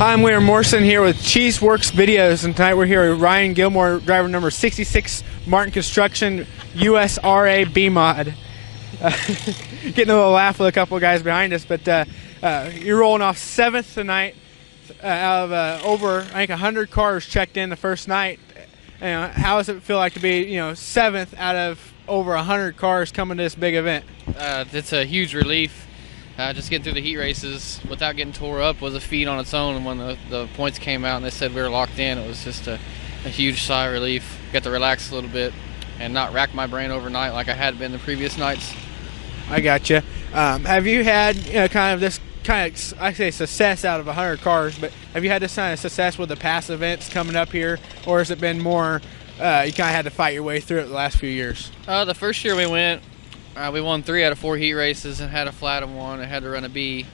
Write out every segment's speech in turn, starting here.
Hi, I'm Morton here with Cheeseworks Videos, and tonight we're here with Ryan Gilmore, driver number 66, Morton Construction, USRA B-Mod. Getting a little laugh with a couple of guys behind us, but you're rolling off 7th tonight out of over, I think, 100 cars checked in the first night. How does it feel like to be, 7th out of over 100 cars coming to this big event? It's a huge relief. Just getting through the heat races without getting tore up was a feat on its own. And when the points came out and they said we were locked in, it was just a huge sigh of relief. Got to relax a little bit and not rack my brain overnight like I had been the previous nights. I got you. Have you had I say success out of 100 cars, but have you had this kind of success with the past events coming up here, or has it been more you kind of had to fight your way through it the last few years? The first year we went, we won 3 out of 4 heat races and had a flat of 1 and had to run a B.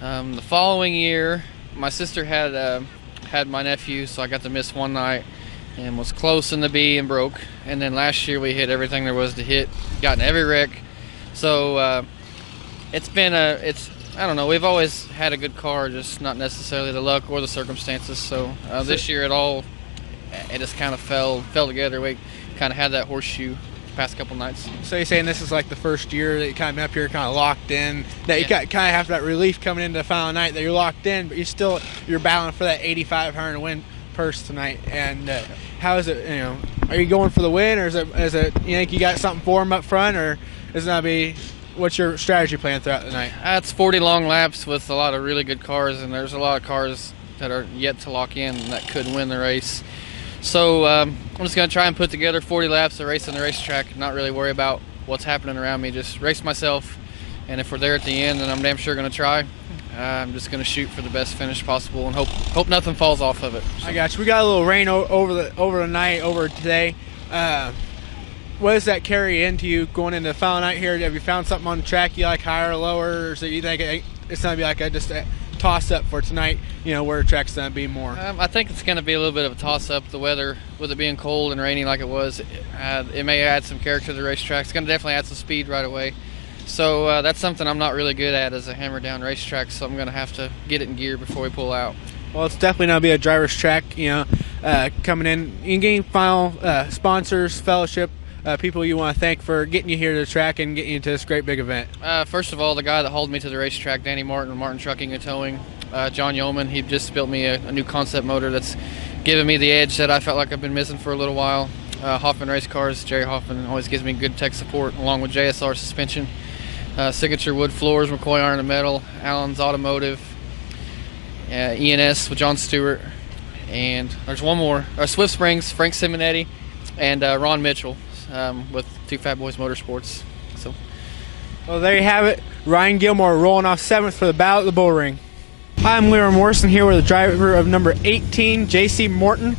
The following year, my sister had my nephew, so I got to miss one night and was close in the B and broke. And then last year we hit everything there was to hit, got in every wreck. So it's been I don't know, we've always had a good car, just not necessarily the luck or the circumstances. So this year it just kind of fell together. We kind of had that horseshoe past couple nights. So you're saying this is like the first year that you kind of up here kind of locked in, that you kind of have that relief coming into the final night that you're locked in, but you're battling for that 8,500 to win purse tonight. And how is it, are you going for the win, or is it you think you got something for them up front, or is it going to be, what's your strategy plan throughout the night? It's 40 long laps with a lot of really good cars, and there's a lot of cars that are yet to lock in that could win the race. So I'm just going to try and put together 40 laps of race on the racetrack, not really worry about what's happening around me, just race myself. And if we're there at the end, then I'm damn sure going to try. I'm just going to shoot for the best finish possible and hope nothing falls off of it. So. I got you. We got a little rain over the night, over today. What does that carry into you going into the final night here? Have you found something on the track you like higher or lower, or so you think it's going to be like just a toss-up for tonight, where the track's going to be more? I think it's going to be a little bit of a toss-up. The weather, with it being cold and rainy like it was, it may add some character to the racetrack. It's going to definitely add some speed right away. So that's something I'm not really good at, as a hammer-down racetrack, so I'm going to have to get it in gear before we pull out. Well, it's definitely going to be a driver's track, coming in. You gain final sponsors, fellowship, people you want to thank for getting you here to the track and getting you to this great big event. First of all, the guy that hauled me to the racetrack, Danny Morton, Morton Trucking and Towing. John Yeoman, he just built me a new concept motor that's given me the edge that I felt like I've been missing for a little while. Hoffman Race Cars, Jerry Hoffman always gives me good tech support, along with JSR suspension. Signature Wood Floors, McCoy Iron and Metal, Allen's Automotive, ENS with John Stewart, and there's one more, Swift Springs, Frank Simonetti, and Ron Mitchell with Two Fat Boys Motorsports. So, well, there you have it. Ryan Gilmore rolling off 7th for the Battle at the Bull Ring. Hi, I'm Morton here with the driver of number 18, J.C. Morton,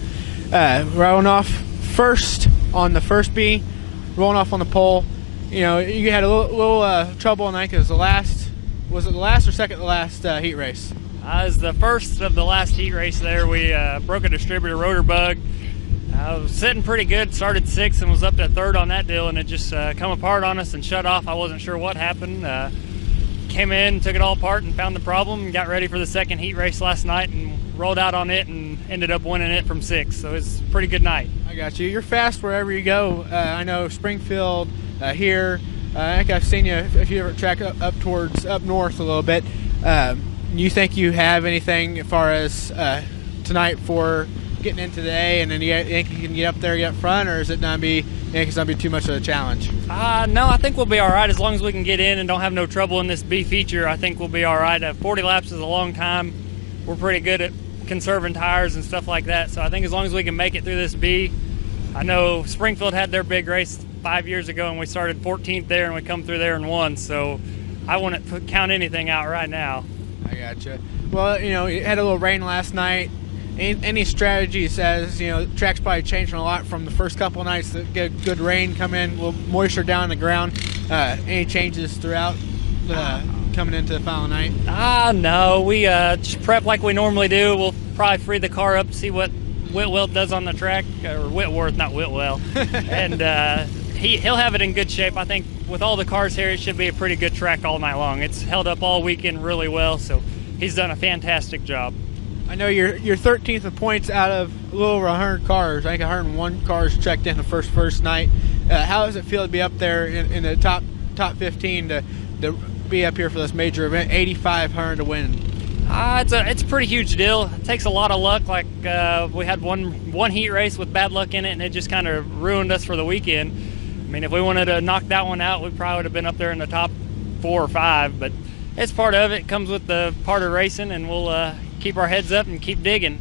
rolling off first on the first B, rolling off on the pole. You had a little trouble in night because was it the last or second to last heat race? It was the first of the last heat race there. We broke a distributor rotor bug. I was sitting pretty good, started 6th and was up to 3rd on that deal, and it just come apart on us and shut off. I wasn't sure what happened. Came in, took it all apart and found the problem, and got ready for the second heat race last night and rolled out on it and ended up winning it from 6th. So it's a pretty good night. I got you. You're fast wherever you go. I know Springfield, here. I think I've seen you if you ever track up north a little bit. You think you have anything as far as tonight for getting in today, and then you think you can get up there, get up front, or is it going to be too much of a challenge? No, I think we'll be all right as long as we can get in and don't have no trouble in this B feature. I think we'll be all right. 40 laps is a long time. We're pretty good at conserving tires and stuff like that, so I think as long as we can make it through this B. I know Springfield had their big race 5 years ago, and we started 14th there, and we come through there and won, so I wouldn't count anything out right now. I gotcha. Well, you had a little rain last night. Any strategies, as the track's probably changing a lot from the first couple of nights that get good rain come in, a little moisture down on the ground. Any changes throughout coming into the final night? No, we just prep like we normally do. We'll probably free the car up to see what Whitwell does on the track, or Whitworth, not Whitwell, and he'll have it in good shape. I think with all the cars here, it should be a pretty good track all night long. It's held up all weekend really well, so he's done a fantastic job. I know you're 13th in points out of a little over 100 cars. I think 101 cars checked in the first night. How does it feel to be up there in the top 15 to be up here for this major event? 8,500 to win. It's a pretty huge deal. It takes a lot of luck. Like we had one heat race with bad luck in it, and it just kind of ruined us for the weekend. I mean, if we wanted to knock that one out, we probably would have been up there in the top 4 or 5. But it's part of it. It comes with the part of racing, and we'll keep our heads up and keep digging.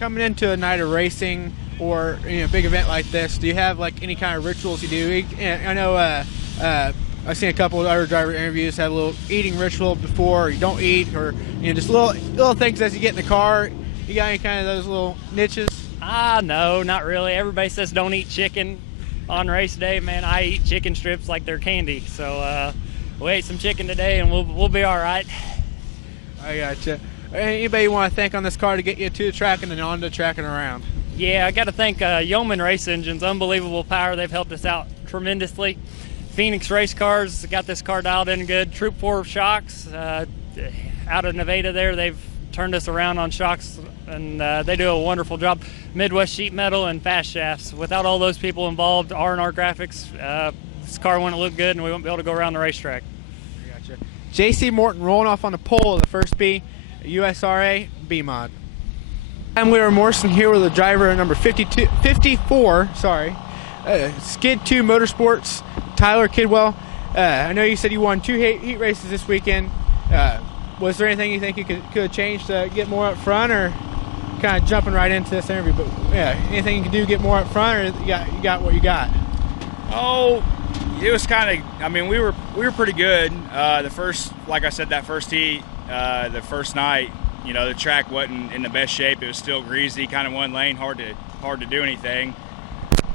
Coming into a night of racing or a big event like this, do you have like any kind of rituals you do? I know I've seen a couple of other driver interviews have a little eating ritual before, or you don't eat, or just little things as you get in the car. You got any kind of those little niches? No, not really. Everybody says don't eat chicken on race day. Man, I eat chicken strips like they're candy. So we ate some chicken today, and we'll be all right. I gotcha. Anybody you want to thank on this car to get you to the track and then on the track and around? Yeah, I got to thank Yeoman Race Engines. Unbelievable power. They've helped us out tremendously. Phoenix Race Cars got this car dialed in good. Troop 4 shocks out of Nevada there. They've turned us around on shocks, and they do a wonderful job. Midwest Sheet Metal and Fast Shafts. Without all those people involved, R&R Graphics, this car wouldn't look good, and we wouldn't be able to go around the racetrack. I gotcha. J.C. Morton rolling off on the pole of the first B, USRA B-Mod. And we were Morrison here with the driver number 54, Skid 2 Motorsports, Tyler Kidwell. I know you said you won 2 heat races this weekend. Was there anything you think you could have changed to get more up front, or kind of jumping right into this interview? But yeah, anything you can do to get more up front, or you got what you got? Oh, it was kind of. I mean, we were pretty good. The first, like I said, that first heat, the first night, the track wasn't in the best shape. It was still greasy, kind of one lane, hard to do anything.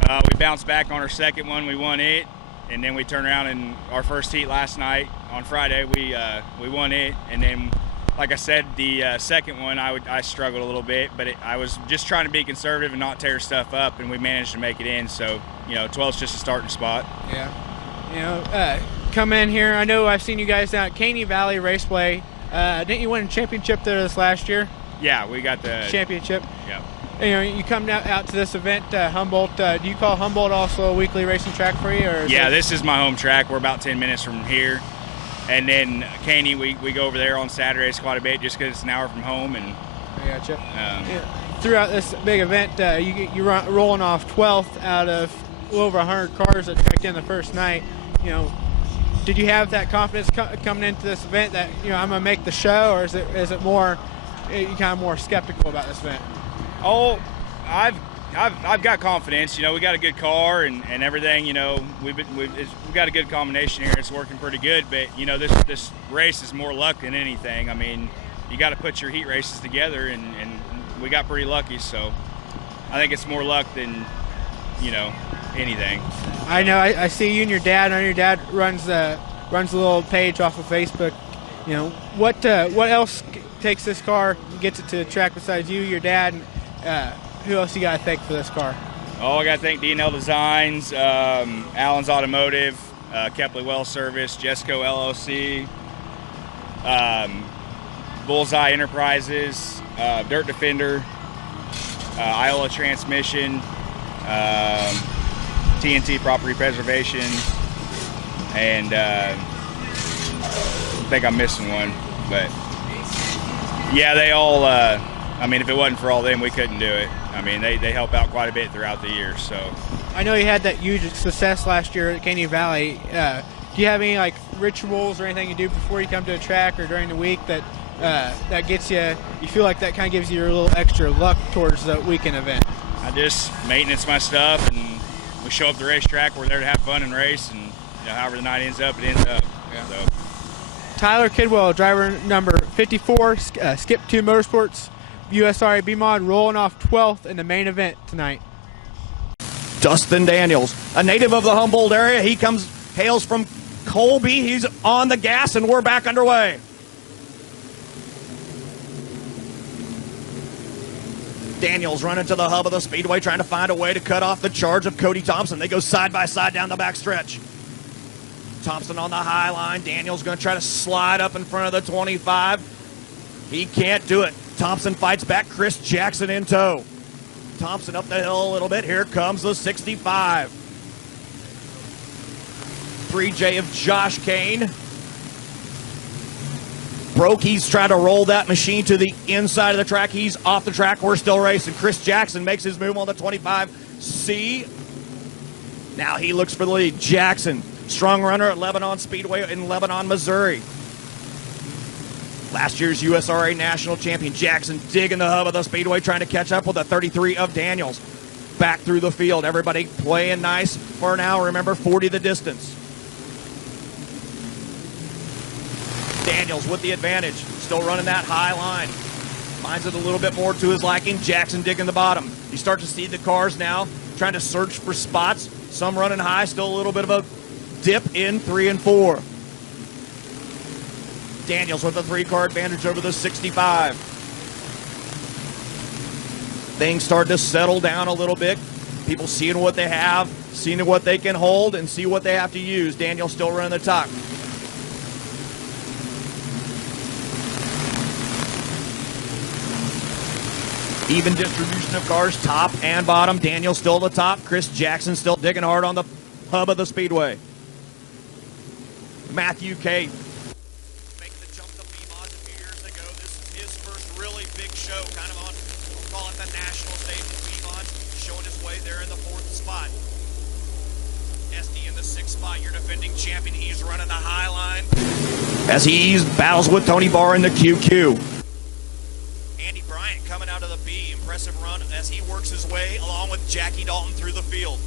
We bounced back on our second one. We won it, and then we turned around in our first heat last night on Friday. We won it, and then, like I said, the second one I struggled a little bit, but I was just trying to be conservative and not tear stuff up, and we managed to make it in. So 12's just a starting spot. Yeah. Come in here. I know I've seen you guys down at Caney Valley Raceway. Didn't you win a championship there this last year? Yeah, we got the championship. Yeah. You come out to this event, Humboldt. Do you call Humboldt also a weekly racing track for you? Or this is my home track. We're about 10 minutes from here. And then Caney, we go over there on Saturdays quite a bit just because it's an hour from home. And I gotcha. Throughout this big event, you're rolling off 12th out of a little over 100 cars that checked in the first night. Did you have that confidence coming into this event that I'm going to make the show, or is it more you kind of more skeptical about this event? Oh, I've got confidence. We got a good car and everything. We've got a good combination here. It's working pretty good. But this race is more luck than anything. I mean, you got to put your heat races together, and we got pretty lucky. So I think it's more luck than anything. I know. I see you and your dad. I know your dad runs a little page off of Facebook. What else takes this car and gets it to the track besides you, your dad, and who else you got to thank for this car? Oh, I got to thank D&L Designs, Allen's Automotive, Kepley Well Service, Jesco LLC, Bullseye Enterprises, Dirt Defender, Iola Transmission, TNT Property Preservation, and I think I'm missing one, but yeah, they all, if it wasn't for all them, we couldn't do it. They help out quite a bit throughout the year. So I know you had that huge success last year at Caney Valley. Do you have any rituals or anything you do before you come to a track or during the week that gets you feel like that kind of gives you a little extra luck towards the weekend event? I just maintenance my stuff, and we show up to the racetrack. We're there to have fun and race, and however the night ends up, it ends up. Yeah. So. Tyler Kidwell, driver number 54, Skip 2 Motorsports, USRA B-Mod, rolling off 12th in the main event tonight. Dustin Daniels, a native of the Humboldt area. He hails from Colby. He's on the gas, and we're back underway. Daniels running to the hub of the speedway, trying to find a way to cut off the charge of Cody Thompson. They go side by side down the back stretch. Thompson on the high line. Daniels going to try to slide up in front of the 25. He can't do it. Thompson fights back. Chris Jackson in tow. Thompson up the hill a little bit. Here comes the 65. 3J of Josh Kane. Broke. He's trying to roll that machine to the inside of the track. He's off the track. We're still racing. Chris Jackson makes his move on the 25C. Now he looks for the lead. Jackson, strong runner at Lebanon Speedway in Lebanon, Missouri. Last year's USRA national champion. Jackson digging the hub of the speedway, trying to catch up with the 33 of Daniels. Back through the field. Everybody playing nice for now. Remember, 40 the distance. Daniels with the advantage. Still running that high line. Finds it a little bit more to his liking. Jackson digging the bottom. You start to see the cars now trying to search for spots. Some running high. Still a little bit of a dip in 3 and 4. Daniels with a 3-car advantage over the 65. Things start to settle down a little bit. People seeing what they have, seeing what they can hold, and see what they have to use. Daniels still running the top. Even distribution of cars, top and bottom. Daniels still at the top. Chris Jackson still digging hard on the hub of the speedway. Matthew Cate. Making the jump to BMOD a few years ago. This is his first really big show, kind of on, we'll call it the national stage of BMOD, showing his way there in the 4th spot. SD in the 6th spot, your defending champion. He's running the high line as he battles with Tony Barr in the QQ. Andy Bryant coming out of the B. Impressive run as he works his way along with Jackie Dalton through the field.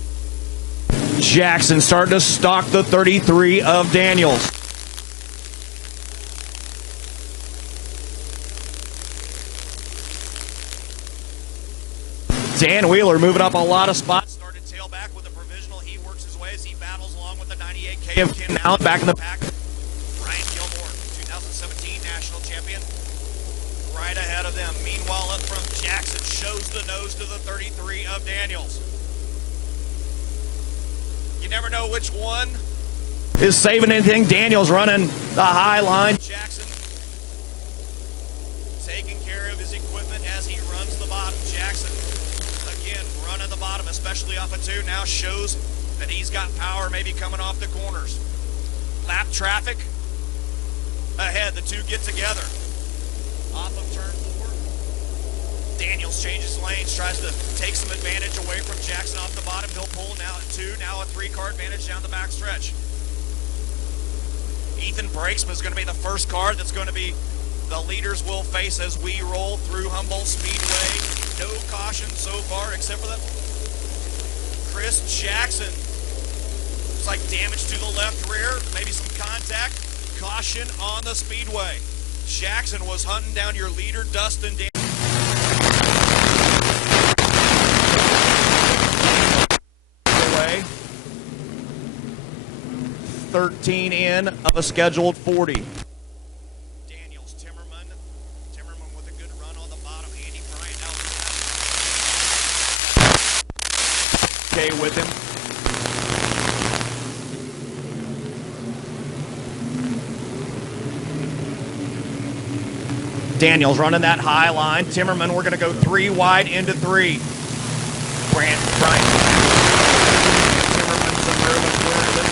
Jackson starting to stalk the 33 of Daniels. Dan Wheeler moving up a lot of spots. Started tailback with a provisional. He works his way as he battles along with the 98K of Ken Allen back in the pack. Ryan Gilmore, 2017 national champion, right ahead of them. Meanwhile, up front, Jackson shows the nose to the 33 of Daniels. You never know which one is saving anything. Daniels running the high line. Jackson taking care of his equipment as he runs the bottom. Jackson, again, running the bottom, especially off of 2. Now shows that he's got power maybe coming off the corners. Lap traffic ahead. The 2 get together. Off of turn 4. Daniels changes lanes, tries to take some advantage away from Jackson off the bottom. He'll pull now at 2, now a 3-car advantage down the back stretch. Ethan Brakesman is going to be the first car that's going to be the leaders will face as we roll through Humboldt Speedway. No caution so far except for the Chris Jackson. Looks like damage to the left rear, maybe some contact. Caution on the speedway. Jackson was hunting down your leader, Dustin Daniels. 13 in of a scheduled 40. Daniels, Timmerman with a good run on the bottom. Andy Bryant out the back. Okay with him. Daniels running that high line. Timmerman, we're going to go 3 wide into 3. Bryant.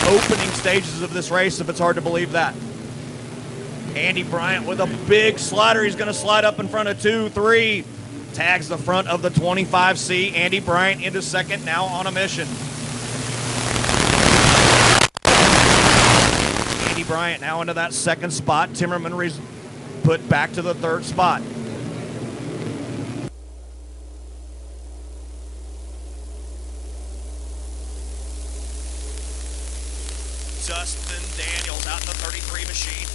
Opening stages of this race, if it's hard to believe that. Andy Bryant with a big slider. He's going to slide up in front of 2, 3. Tags the front of the 25C. Andy Bryant into second, now on a mission. Andy Bryant now into that second spot. Timmerman put back to the 3rd spot. Dustin Daniels out in the 33 machine.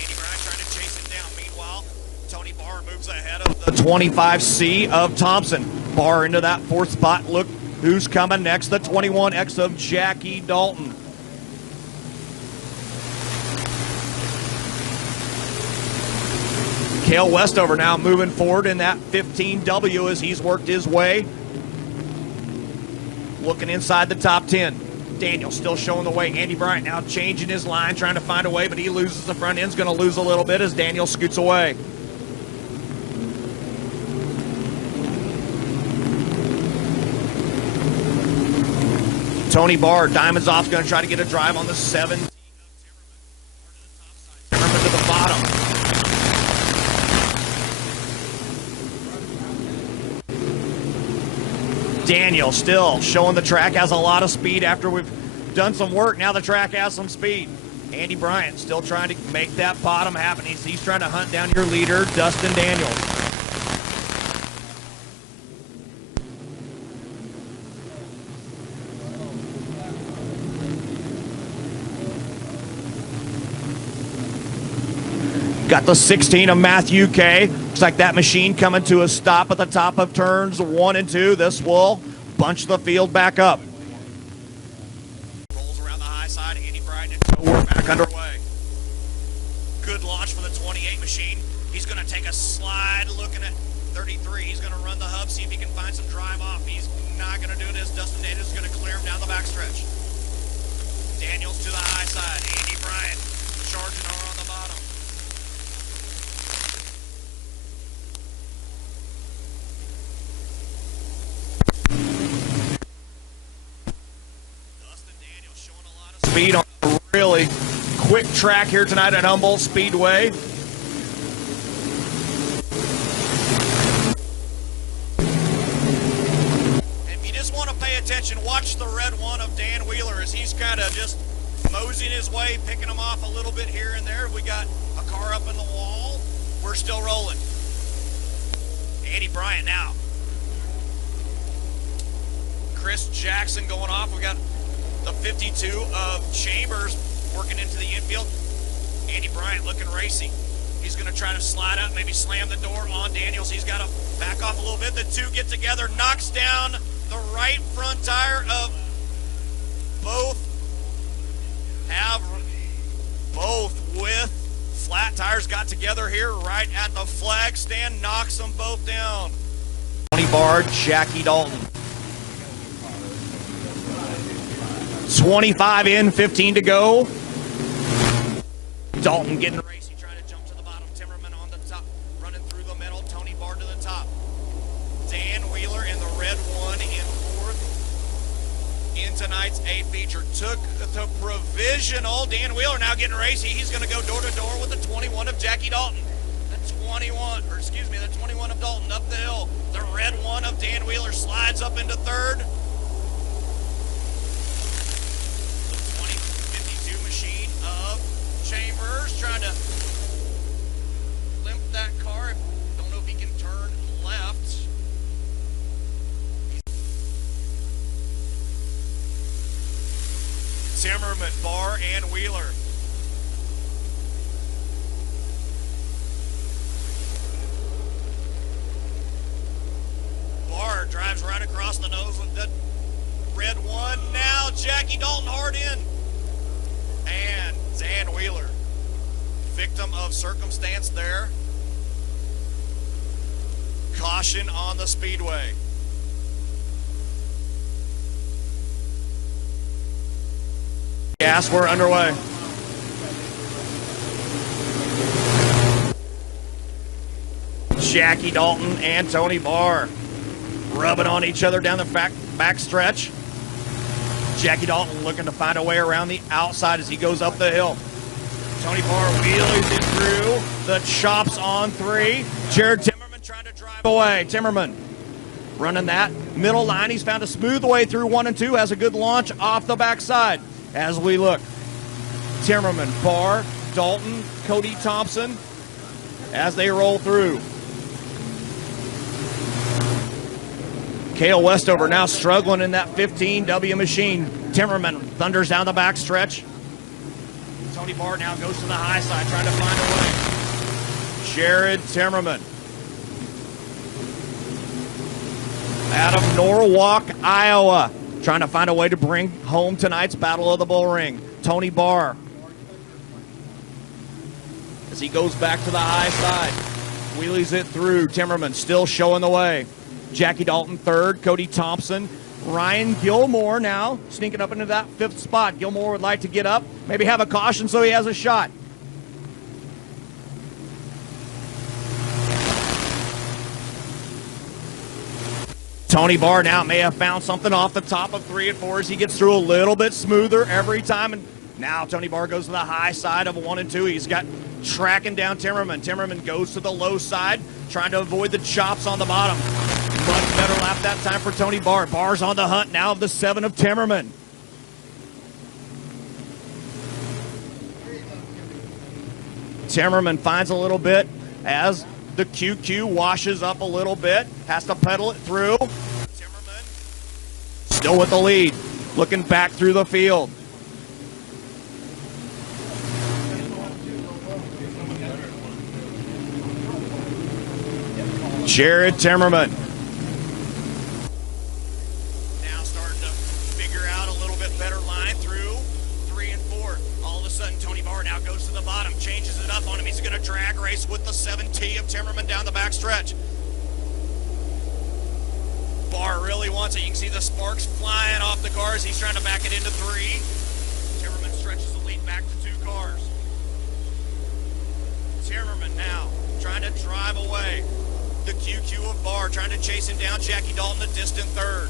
Andy Bryant trying to chase him down. Meanwhile, Tony Barr moves ahead of the 25C of Thompson. Barr into that 4th spot. Look who's coming next. The 21X of Jackie Dalton. Cale Westover now moving forward in that 15W as he's worked his way. Looking inside the top 10. Daniels still showing the way. Andy Bryant now changing his line, trying to find a way, but he loses the front end's going to lose a little bit as Daniels scoots away. Tony Barr, Diamonds off, going to try to get a drive on the 7. Timmerman to the bottom. Daniel still showing the track has a lot of speed after we've done some work. Now the track has some speed. Andy Bryant still trying to make that bottom happen. He's trying to hunt down your leader, Dustin Daniels. Got the 16 of Matthew K. Looks like that machine coming to a stop at the top of turns 1 and 2. This will bunch the field back up. Rolls around the high side. Andy Bryant and we're back underway. Good launch for the 28 machine. He's going to take a slide looking at 33. He's going to run the hub, see if he can find some drive off. He's not going to do this. Dustin Daniels is going to clear him down the backstretch. Daniels to the high side. Andy Bryant charging over on the bottom. Speed on a really quick track here tonight at Humboldt Speedway. If you just want to pay attention, watch the red one of Dan Wheeler as he's kind of just moseying his way, picking them off a little bit here and there. We got a car up in the wall. We're still rolling. Andy Bryant now. Chris Jackson going off. We got the 52 of Chambers working into the infield. Andy Bryant looking racy. He's going to try to slide up, maybe slam the door on Daniels. He's got to back off a little bit. The two get together, knocks down the right front tire of both. Both with flat tires got together here right at the flag stand, knocks them both down. Tony Barr, Jackie Dalton. 25 in, 15 to go. Dalton getting racy, trying to jump to the bottom. Timmerman on the top, running through the middle. Tony Barr to the top. Dan Wheeler in the red one in fourth in tonight's A feature. Took the provisional. Dan Wheeler now getting racy. He's going to go door to door with the 21 of Jackie Dalton. The 21 of Dalton up the hill. The red one of Dan Wheeler slides up into third. Chambers trying to limp that car. Don't know if he can turn left. Timmerman, Barr, and Wheeler. Barr drives right across the nose with the red one. Now Jackie Dalton hard in. And Dan Wheeler, victim of circumstance there. Caution on the speedway. Gas, we're underway. Jackie Dalton and Tony Barr rubbing on each other down the back stretch. Jackie Dalton looking to find a way around the outside as he goes up the hill. Tony Barr wheelies it through. The chops on 3. Jared Timmerman trying to drive away. Timmerman running that middle line. He's found a smooth way through 1 and 2. Has a good launch off the backside. As we look, Timmerman, Barr, Dalton, Cody Thompson as they roll through. Cale Westover now struggling in that 15W machine. Timmerman thunders down the back stretch. Tony Barr now goes to the high side trying to find a way. Jared Timmerman out of Norwalk, Iowa, trying to find a way to bring home tonight's Battle of the Bull Ring. Tony Barr as he goes back to the high side. Wheelies it through. Timmerman still showing the way. Jackie Dalton third, Cody Thompson. Ryan Gilmore now sneaking up into that 5th spot. Gilmore would like to get up, maybe have a caution so he has a shot. Tony Barr now may have found something off the top of 3 and 4 as he gets through a little bit smoother every time. And now Tony Barr goes to the high side of 1 and 2. He's got tracking down Timmerman. Timmerman goes to the low side, trying to avoid the chops on the bottom. Much better lap that time for Tony Barr. Barr's on the hunt now of the 7 of Timmerman. Timmerman finds a little bit as the QQ washes up a little bit, has to pedal it through. Timmerman still with the lead, looking back through the field. Jared Timmerman. Now starting to figure out a little bit better line through 3 and 4. All of a sudden, Tony Barr now goes to the bottom, changes it up on him. He's going to drag race with the 7T of Timmerman down the back stretch. Barr really wants it. You can see the sparks flying off the cars. He's trying to back it into 3. Timmerman stretches the lead back to 2 cars. Timmerman now trying to drive away the QQ of Barr, trying to chase him down. Jackie Dalton, a distant 3rd.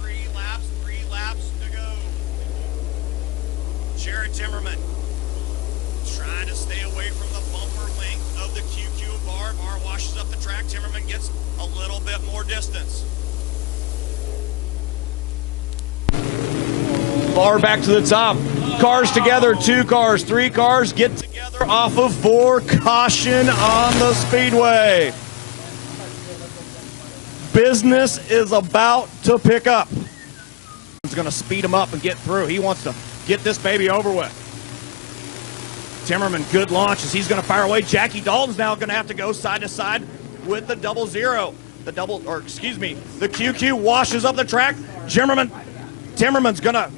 Three laps to go. Jared Timmerman trying to stay away from the bumper length of the QQ of Barr. Barr washes up the track. Timmerman gets a little bit more distance. Barr back to the top. Cars together, 2 cars, 3 cars get together off of 4. Caution on the speedway. Business is about to pick up. He's going to speed him up and get through. He wants to get this baby over with. Timmerman, good launch as he's going to fire away. Jackie Dalton's now going to have to go side to side with the 00. The QQ washes up the track. Timmerman's going to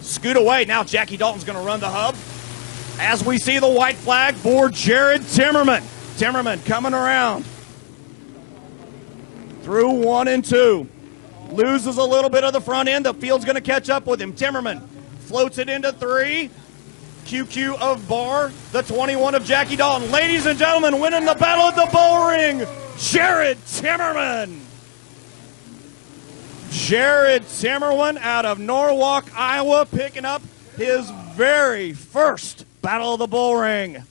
scoot away. Now Jackie Dalton's going to run the hub. As we see the white flag for Jared Timmerman. Timmerman coming around through 1 and 2. Loses a little bit of the front end. The field's going to catch up with him. Timmerman floats it into 3. QQ of Barr, the 21 of Jackie Dalton. Ladies and gentlemen, winning the battle at the bull ring, Jared Timmerman. Jared Timmerman out of Norwalk, Iowa, picking up his very first Battle of the Bull Ring.